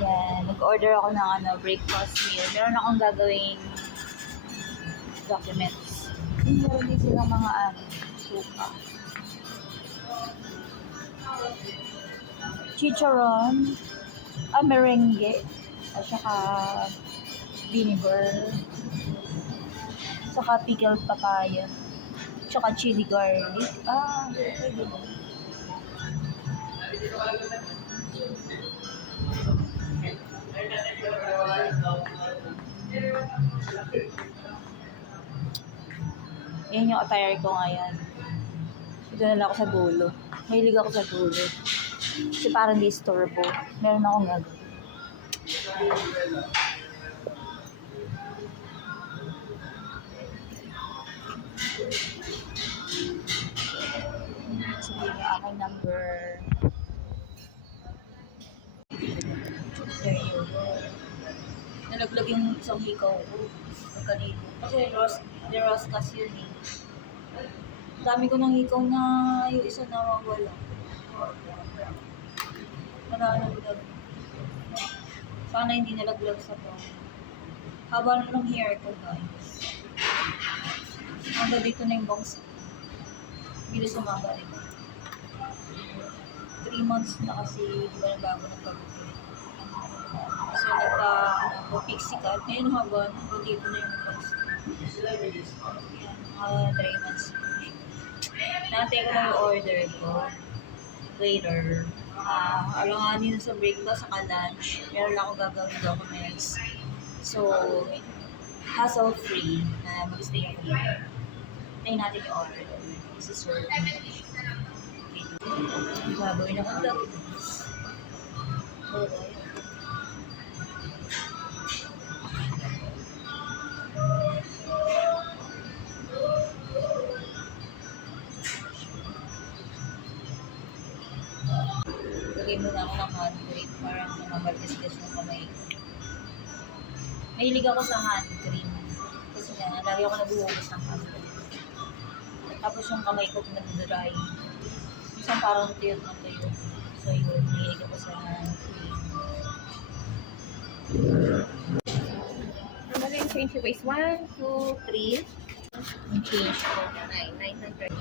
Yan, nag-order ako ng breakfast meal. Meron akong gagawing documents. Meron din silang mga suka. Chicharon, merengue, at saka vinegar, saka pickled papaya, saka chili garlic. Pwede mo. Yan yung attire ko ngayon. Ito na lang ako sa dulo. Mahilig ako sa dulo. Kasi parang disturbo. Meron akong gagawin. Sige, aking number. There you go. Nalaglag yung isang hikaw ko. Pagkalito. Kasi deroscas yun eh. Dami ko ng hikaw na yung isa na wala. Nalaglag. Sana hindi nalaglag sa to. Haba na ng hair ko, guys. Hanggang dito na yung bangs. Bilis sumaba rin. 3 months na kasi di ba na bago nagpagupit. So nagpa-pixie cut. Ngayon haba, hanggang dito na yung bangs. Yan, 3 months. Natin ko na yung order ko. Later. Alanganin na sa breakfast, saka lunch. Meron lang akong gagawin documents. So, hassle-free na mag-stay ako dito. Tayo natin yung order. This is serve. Gagawin akong documents. Okay. Lagay muna ako ng hand cream para mabaligas yung kamay ko. Mahilig ako sa hand cream. Kasi nga, lagi ako nabuhugas ng hand cream. Tapos yung kamay ko nag-dry. Isang parang tuyot na tuyot. So yun, mahilig ako sa hand cream. Ano yung change your waist? 1, 2, 3. Yung change ko. 900.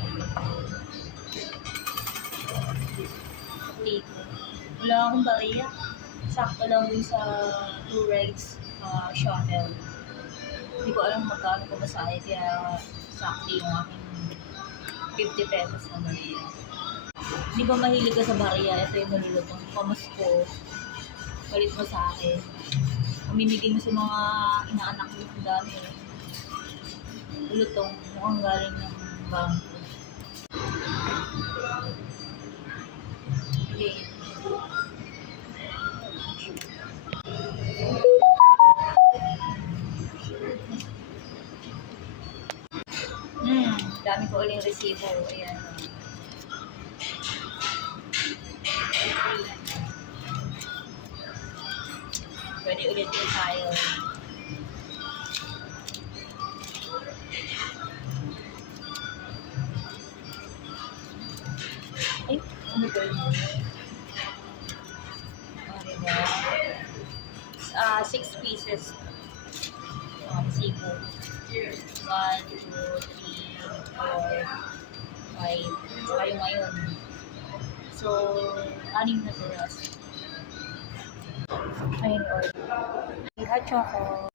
Dito. Wala akong bariya. Sakto lang dun sa 2 rides shuttle. Hindi ko alam magkano ko masahe, kaya sakto yung aking 50 pesos na bariya. Hindi ba mahilig ka sa bariya? Ito yung malilutong pamasko. Palit mo sa akin. Mamimigay mo sa mga inaanak mo ng dami. Lutong. Mukhang galing ng bangko. Okay. Dami ko uling resibo. Ayan. Pwede ulit yung file. Ay, ano ba yun? Diba? 6 pieces. Sibo. 1, 2, 3, 4, 5. Saka yung ngayon. So, 6 na turas. Ayun, order. Hot choco.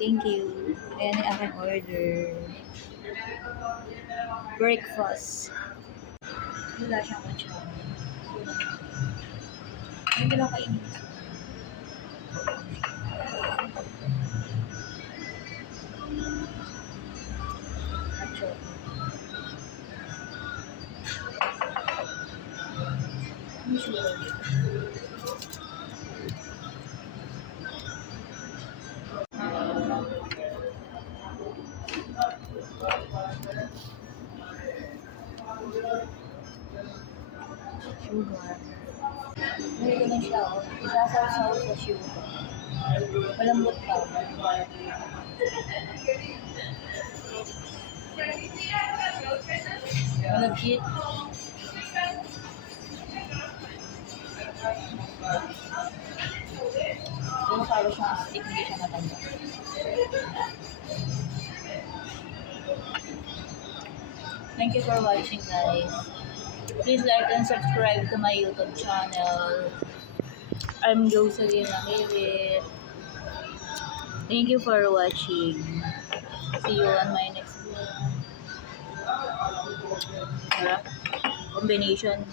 Thank you. Ayan yung aking order. Breakfast. Wala siyang hot choco. Hindi lang kainin. Hot choco. Ano sugar? Sugar. Hindi ko na siya. Isasaw-saw sa sugar. Malambot pa. Malagkit. automatic hindi siya matanda. Thank you for watching, guys. Please like and subscribe to my YouTube channel. I'm Jocelyn Amirit. Thank you for watching. See you on my next vlog. Sarap. Combination.